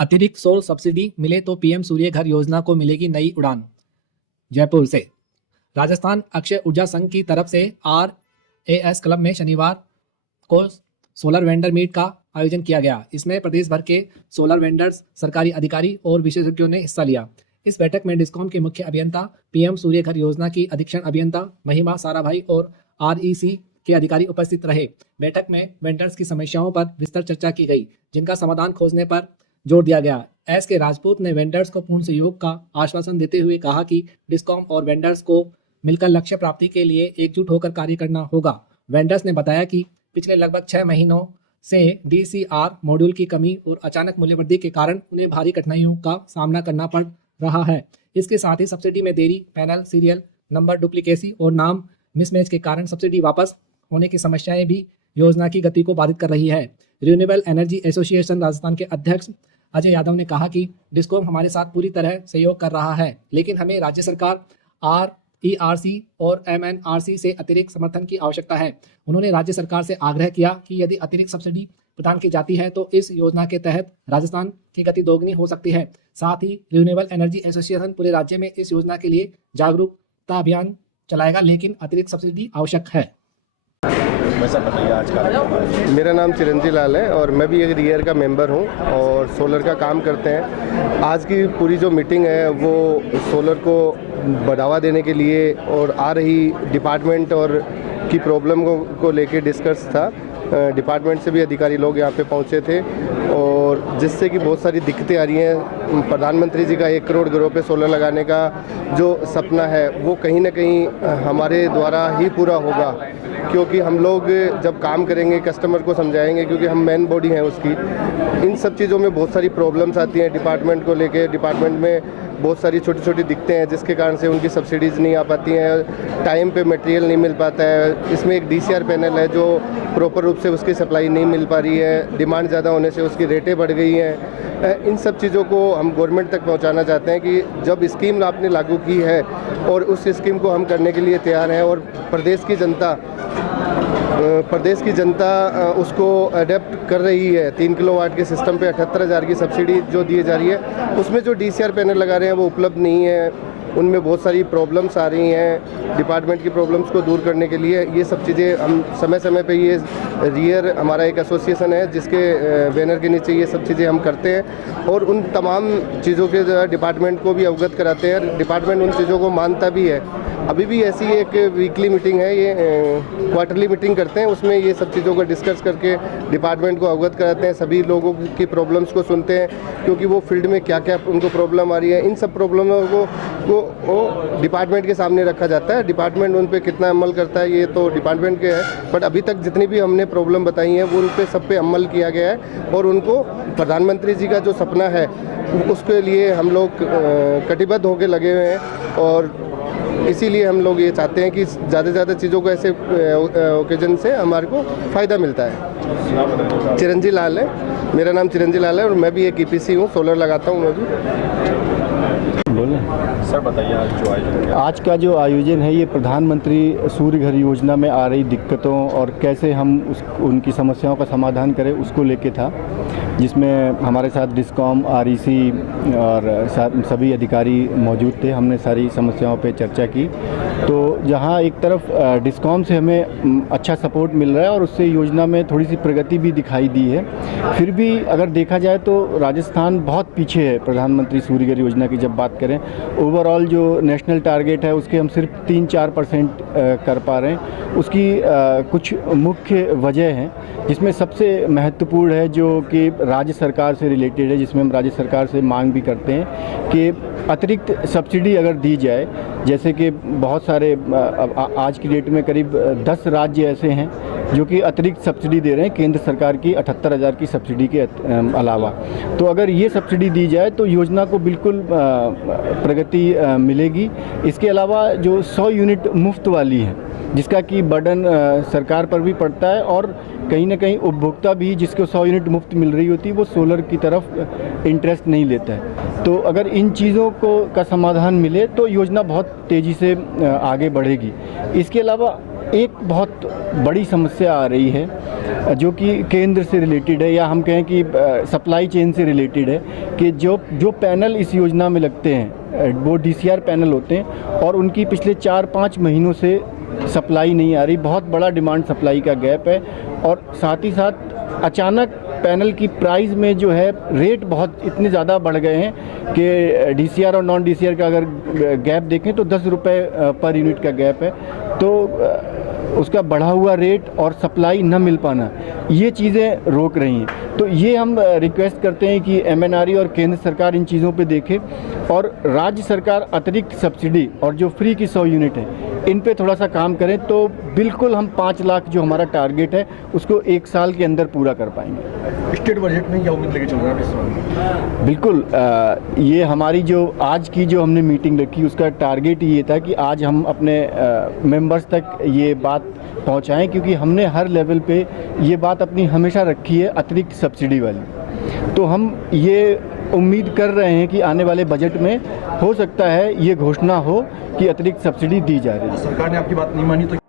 अतिरिक्त सौर सब्सिडी मिले तो पीएम सूर्य घर योजना को मिलेगी नई उड़ान। जयपुर से राजस्थान अक्षय ऊर्जा संघ की तरफ से RAS क्लब में शनिवार को सोलर वेंडर मीट का आयोजन किया गया। इसमें प्रदेश भर के सोलर वेंडर्स, सरकारी अधिकारी और विशेषज्ञों ने हिस्सा लिया। इस बैठक में डिस्कॉम के मुख्य अभियंता, पीएम सूर्य घर योजना की अधीक्षण अभियंता महिमा साराभाई और REC के अधिकारी उपस्थित रहे। बैठक में वेंडर्स की समस्याओं पर विस्तृत चर्चा की गई, जिनका समाधान खोजने पर जोर दिया गया। के राजपूत ने वेंडर्स को पूर्ण सहयोग का आश्वासन देते हुए कहा कि डिस्कॉम और वेंडर्स को मिलकर लक्ष्य प्राप्ति के लिए एकजुट होकर कार्य करना होगा। वेंडर्स ने बताया कि पिछले लगभग 6 महीनों से DCR मॉड्यूल की कमी और अचानक मूल्य वृद्धि के कारण उन्हें भारी कठिनाइयों का सामना करना पड़ रहा है। इसके साथ ही सब्सिडी में देरी, पैनल सीरियल नंबर डुप्लीकेसी और नाम मिसमैच के कारण सब्सिडी वापस होने की समस्याएं भी योजना की गति को बाधित कर रही है। रिन्यूएबल एनर्जी एसोसिएशन राजस्थान के अध्यक्ष अजय यादव ने कहा कि डिस्कॉम हमारे साथ पूरी तरह सहयोग कर रहा है, लेकिन हमें राज्य सरकार, RERC और MNRC से अतिरिक्त समर्थन की आवश्यकता है। उन्होंने राज्य सरकार से आग्रह किया कि यदि अतिरिक्त सब्सिडी प्रदान की जाती है तो इस योजना के तहत राजस्थान की गति दोगुनी हो सकती है। साथ ही रिन्यूएबल एनर्जी एसोसिएशन पूरे राज्य में इस योजना के लिए जागरूकता अभियान चलाएगा, लेकिन अतिरिक्त सब्सिडी आवश्यक है। वैसा बताइए आज का। मेरा नाम चिरंजी लाल है और मैं भी एक रियर का मेंबर हूं और सोलर का काम करते हैं। आज की पूरी जो मीटिंग है वो सोलर को बढ़ावा देने के लिए और आ रही डिपार्टमेंट और की प्रॉब्लम को लेके डिस्कस था। डिपार्टमेंट से भी अधिकारी लोग यहाँ पे पहुँचे थे और जिससे कि बहुत सारी दिक्कतें आ रही हैं। प्रधानमंत्री जी का 1 करोड़ घरों पे सोलर लगाने का जो सपना है वो कहीं ना कहीं हमारे द्वारा ही पूरा होगा, क्योंकि हम लोग जब काम करेंगे कस्टमर को समझाएंगे, क्योंकि हम मेन बॉडी हैं उसकी। इन सब चीज़ों में बहुत सारी प्रॉब्लम्स आती हैं डिपार्टमेंट को लेके। डिपार्टमेंट में बहुत सारी छोटी छोटी दिक्कतें हैं जिसके कारण से उनकी सब्सिडीज़ नहीं आ पाती हैं, टाइम पे मटेरियल नहीं मिल पाता है। इसमें एक DCR पैनल है जो प्रॉपर रूप से उसकी सप्लाई नहीं मिल पा रही है, डिमांड ज़्यादा होने से उसकी रेटें बढ़ गई हैं। इन सब चीज़ों को हम गवर्नमेंट तक पहुंचाना चाहते हैं कि जब स्कीम आपने लागू की है और उस स्कीम को हम करने के लिए तैयार हैं और प्रदेश की जनता उसको अडेप्ट कर रही है। 3 किलोवाट के सिस्टम पे 78,000 की सब्सिडी जो दी जा रही है, उसमें जो DCR पैनल लगा रहे हैं वो उपलब्ध नहीं है। उनमें बहुत सारी प्रॉब्लम्स आ रही हैं। डिपार्टमेंट की प्रॉब्लम्स को दूर करने के लिए ये सब चीज़ें हम समय समय पे, ये रियर हमारा एक एसोसिएशन है जिसके बैनर के नीचे ये सब चीज़ें हम करते हैं और उन तमाम चीज़ों के जो डिपार्टमेंट को भी अवगत कराते हैं। डिपार्टमेंट उन चीज़ों को मानता भी है। अभी भी ऐसी एक वीकली मीटिंग है, ये क्वार्टरली मीटिंग करते हैं, उसमें ये सब चीज़ों को डिस्कस करके डिपार्टमेंट को अवगत कराते हैं। सभी लोगों की प्रॉब्लम्स को सुनते हैं, क्योंकि वो फील्ड में क्या क्या उनको प्रॉब्लम आ रही है। इन सब प्रॉब्लमों को डिपार्टमेंट के सामने रखा जाता है। डिपार्टमेंट उन पर कितना अमल करता है ये तो डिपार्टमेंट के है, बट अभी तक जितनी भी हमने प्रॉब्लम बताई हैं वो उन पर सब पे अमल किया गया है और उनको प्रधानमंत्री जी का जो सपना है उसके लिए हम लोग कटिबद्ध होकर लगे हुए हैं और इसीलिए हम लोग ये चाहते हैं कि ज़्यादा से ज़्यादा चीज़ों को ऐसे ओकेजन से हमारे को फ़ायदा मिलता है। चिरंजी लाल है, मेरा नाम चिरंजी लाल है और मैं भी एक EPC हूँ, सोलर लगाता हूँ मैं भी। बोले सर, बताइए आज का जो आयोजन है ये प्रधानमंत्री सूर्य घर योजना में आ रही दिक्कतों और कैसे हम उनकी समस्याओं का समाधान करें उसको लेके था, जिसमें हमारे साथ डिस्कॉम, REC और सभी अधिकारी मौजूद थे। हमने सारी समस्याओं पे चर्चा की। तो जहां एक तरफ डिस्कॉम से हमें अच्छा सपोर्ट मिल रहा है और उससे योजना में थोड़ी सी प्रगति भी दिखाई दी है, फिर भी अगर देखा जाए तो राजस्थान बहुत पीछे है प्रधानमंत्री सूर्य घर योजना की। जब बात करें ओवरऑल जो नेशनल टारगेट है उसके हम सिर्फ 3-4% कर पा रहे हैं। उसकी कुछ मुख्य वजह हैं, जिसमें सबसे महत्वपूर्ण है जो कि राज्य सरकार से रिलेटेड है, जिसमें हम राज्य सरकार से मांग भी करते हैं कि अतिरिक्त सब्सिडी अगर दी जाए। जैसे कि बहुत सारे आज की डेट में करीब 10 राज्य ऐसे हैं जो कि अतिरिक्त सब्सिडी दे रहे हैं केंद्र सरकार की 78,000 की सब्सिडी के अलावा। तो अगर ये सब्सिडी दी जाए तो योजना को बिल्कुल प्रगति मिलेगी। इसके अलावा जो 100 यूनिट मुफ्त वाली है, जिसका कि बर्डन सरकार पर भी पड़ता है और कहीं ना कहीं उपभोक्ता भी जिसको 100 यूनिट मुफ्त मिल रही होती है वो सोलर की तरफ इंटरेस्ट नहीं लेता है। तो अगर इन चीज़ों का समाधान मिले तो योजना बहुत तेज़ी से आगे बढ़ेगी। इसके अलावा एक बहुत बड़ी समस्या आ रही है जो कि केंद्र से रिलेटेड है, या हम कहें कि सप्लाई चेन से रिलेटेड है, कि जो पैनल इस योजना में लगते हैं वो डीसीआर पैनल होते हैं और उनकी पिछले 4-5 महीनों से सप्लाई नहीं आ रही। बहुत बड़ा डिमांड सप्लाई का गैप है और साथ ही साथ अचानक पैनल की प्राइस में जो है रेट बहुत इतने ज़्यादा बढ़ गए हैं कि डीसीआर और नॉन डीसीआर का अगर गैप देखें तो 10 रुपये पर यूनिट का गैप है। तो उसका बढ़ा हुआ रेट और सप्लाई न मिल पाना, ये चीज़ें रोक रही हैं। तो ये हम रिक्वेस्ट करते हैं कि एमएनआरई और केंद्र सरकार इन चीज़ों पे देखे और राज्य सरकार अतिरिक्त सब्सिडी और जो फ्री की 100 यूनिट है इन पे थोड़ा सा काम करें, तो बिल्कुल हम 5 लाख जो हमारा टारगेट है उसको 1 साल के अंदर पूरा कर पाएंगे। स्टेट बजट में क्या उम्मीद लेके चल रहा है इस बार? बिल्कुल, ये हमारी जो आज की जो हमने मीटिंग रखी उसका टारगेट ये था कि आज हम अपने मेंबर्स तक ये बात पहुंचाएं, क्योंकि हमने हर लेवल पे ये बात अपनी हमेशा रखी है अतिरिक्त सब्सिडी वाली। तो हम ये उम्मीद कर रहे हैं कि आने वाले बजट में हो सकता है ये घोषणा हो कि अतिरिक्त सब्सिडी दी जा रही है। सरकार ने आपकी बात नहीं मानी तो